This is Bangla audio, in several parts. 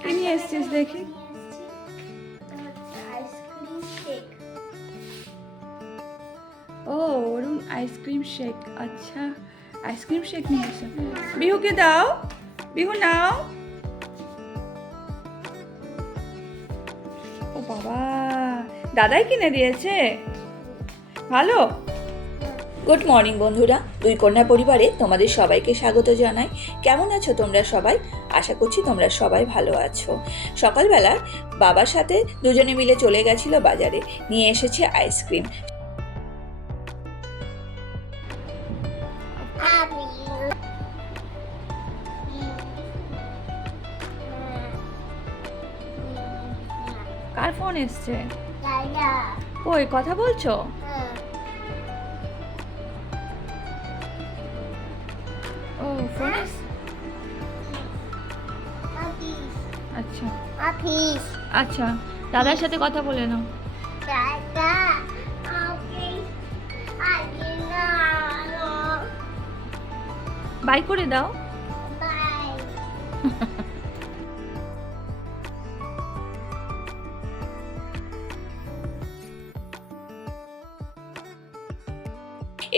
কি নিয়ে এসেছিস দেখি? Ice cream shake. ও অরুণ আইসক্রিম শেক। আচ্ছা আইসক্রিম শেক নিয়ে এসে বিহুকে দাও। বিহু নাও। ও বাবা, দাদাই কিনে দিয়েছে, ভালো। গুড মর্নিং বন্ধুরা, দুই কন্যা পরিবারে তোমাদের সবাইকে স্বাগত জানাই। কেমন আছো তোমরা সবাই? আশা করছি তোমরা সবাই ভালো আছো। সকালবেলা বাবার সাথে দুজনে মিলে চলে গেছিল বাজারে, নিয়ে এসেছে আইসক্রিম। কার ফোন এসছে? ওই কথা বলছো? ও ফোন আচ্ছা আচ্ছা, দাদার সাথে কথা বলে নাও। বাই করে দাও।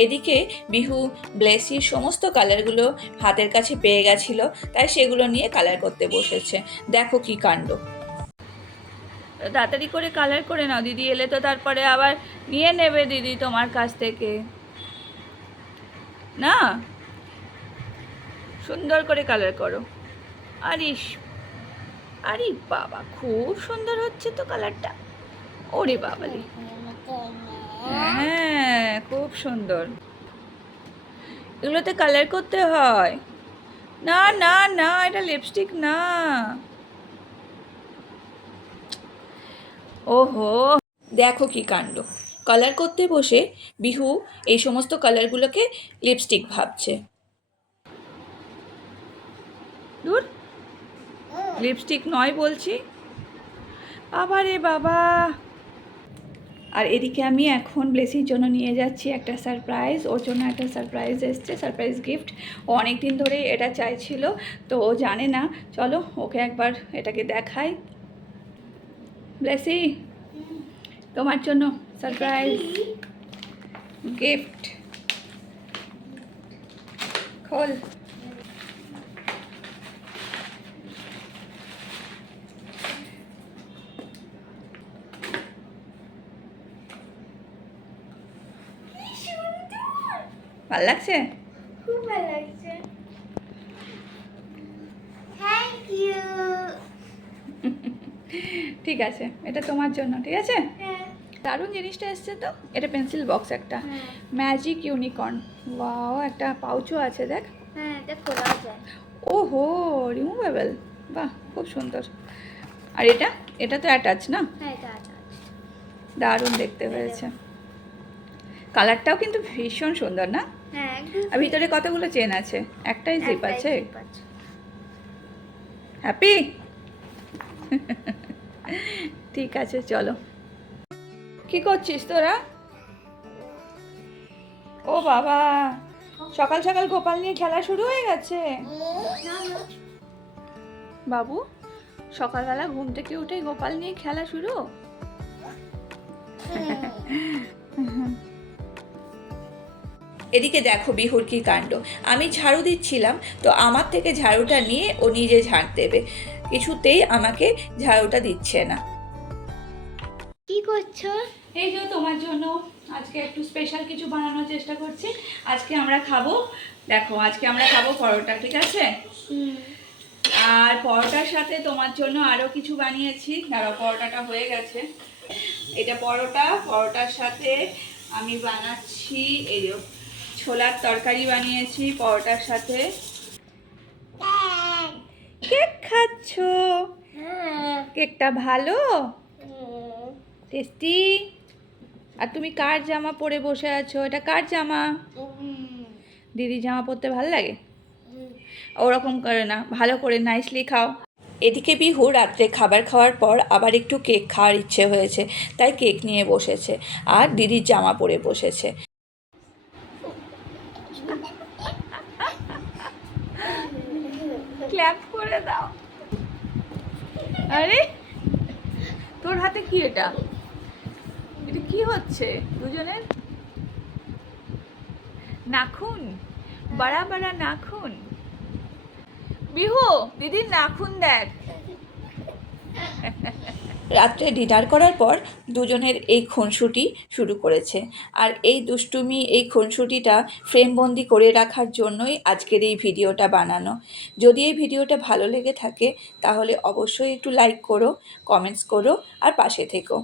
এদিকে বিহু ব্লেসির সমস্ত কালারগুলো হাতের কাছে পেয়ে গেছিল, তাই সেগুলো নিয়ে কালার করতে বসেছে। দেখো কি কাণ্ড। তাড়াতাড়ি করে কালার করে নাও, দিদি এলে তো তারপরে আবার নিয়ে নেবে দিদি তোমার কাছ থেকে। না, সুন্দর করে কালার করো। আরিস, আরে বাবা খুব সুন্দর হচ্ছে তো কালারটা। ওরে বাবালি, হ্যাঁ খুব সুন্দর। এগুলোতে কালার করতে হয়। না না না, এটা লিপস্টিক না। ওহো, দেখো কি কাণ্ড। কালার করতে বসে বিহু এই সমস্ত কালারগুলোকে লিপস্টিক ভাবছে। দূর, লিপস্টিক নয় বলছি। আবারে বাবা। আর এদিকে আমি এখন ব্লেসির জন্য নিয়ে যাচ্ছি একটা সারপ্রাইজ। ওর জন্য একটা সারপ্রাইজ এসছে, সারপ্রাইজ গিফট। ও অনেক দিন ধরে এটা চাইছিল, তো ও জানে না। চলো ওকে একবার এটাকে দেখাই। ব্লেসি, তোমার জন্য সারপ্রাইজ গিফট। খোল। ভাল লাগছে? খুব ভালো লাগছে। Thank you. ঠিক আছে, এটা তোমার জন্য, ঠিক আছে? হ্যাঁ। দারুণ জিনিসটা এসছে তো। এটা পেন্সিল বক্স একটা, ম্যাজিক ইউনিকর্ন। ওয়াও, একটা পাউচও আছে দেখ। হ্যাঁ, এটা খোলা যায়। ওহো, রিমুভেবল। বাহ, খুব সুন্দর। আর এটা, এটা তো অ্যাটাচ না? হ্যাঁ, এটা আছে। দারুণ দেখতে হয়েছে। কালারটাও কিন্তু ভীষণ সুন্দর না? হ্যাঁ, আর ভিতরে কতগুলো চেন আছে? একটাই জিপ আছে। জিপ আছে। হ্যাপি? ঠিক আছে, চলো। কি করছিস তোরা? ও বাবা, সকাল সকাল গোপাল নিয়ে খেলা শুরু হয়ে গেছে। বাবু, সকালবেলা ঘুম থেকে উঠে গোপাল নিয়ে খেলা শুরু। এদিকে দেখো বিহুর কি কাণ্ড। আমি ঝাড়ু দিচ্ছিলাম, তো আমার থেকে ঝাড়ুটা নিয়ে ও নিজে ঝাড় দেবে, কিছুতেই আমাকে ঝাড়ুটা দিচ্ছে না। কি করছো? এই যে তোমার জন্য আজকে একটু স্পেশাল কিছু বানানোর চেষ্টা করছি। আজকে আমরা খাবো, দেখো আজকে আমরা খাবো পরোটা, ঠিক আছে? আর পরোটার সাথে তোমার জন্য আরো কিছু বানিয়েছি। দাঁড়াও, পরোটাটা হয়ে গেছে। এটা পরোটা, পরোটার সাথে আমি বানাচ্ছি এই যে ছোলার তরকারি বানিয়েছি পরোটার সাথে। কেক খাচ্ছো? কেকটা ভালো, টেস্টি। আর তুমি কার জামা পরে বসে আছো? এটা কার জামা? দিদি জামা পরতে ভালো লাগে? ওরকম করে না, ভালো করে নাইসলি খাও। এদিকে বিহু রাত্রে খাবার খাওয়ার পর আবার একটু কেক খাওয়ার ইচ্ছে হয়েছে, তাই কেক নিয়ে বসেছে আর দিদির জামা পরে বসেছে। ক্ল্যাপ করে দাও। আরে তোর হাতে কি এটা? এটা কি হচ্ছে দুজনের? নাখুন, বড়া বড়া নাখুন। বিহু দিদির নাখুন দেখ। রাত্রে ডিনার করার পর দুজনের এই খুনসুটি শুরু করেছে। আর এই দুষ্টুমি, এই খুনসুটিটা ফ্রেমবন্দি করে রাখার জন্যই আজকের এই ভিডিওটা বানানো। যদি এই ভিডিওটা ভালো লেগে থাকে তাহলে অবশ্যই একটু লাইক করো, কমেন্টস করো আর পাশে থেকো।